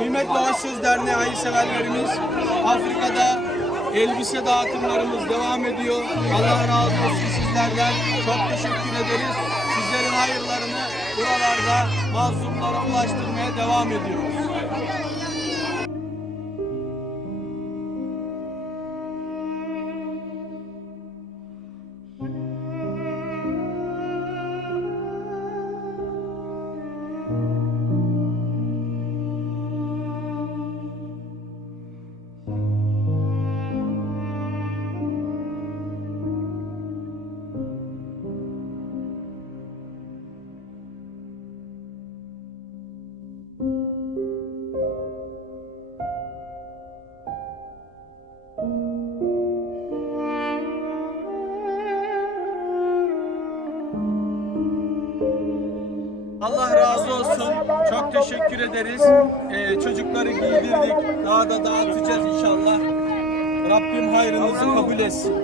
Kıymetli Hoşsuz Derneği hayırseverlerimiz Afrika'da elbise dağıtımlarımız devam ediyor. Allah razı olsun sizlerden. Çok teşekkür ederiz. Sizlerin hayırlarını buralarda mazlumlara ulaştırmaya devam ediyoruz. Allah razı olsun. Çok teşekkür ederiz. Ee, çocukları giydirdik. Daha da dağıtacağız inşallah. Rabbim hayrınızı kabul etsin.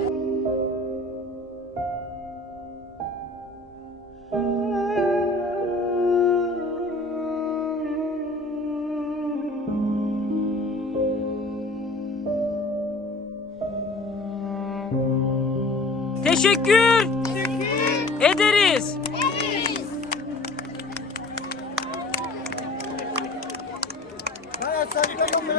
Teşekkür ederiz. Santo, pega o meu.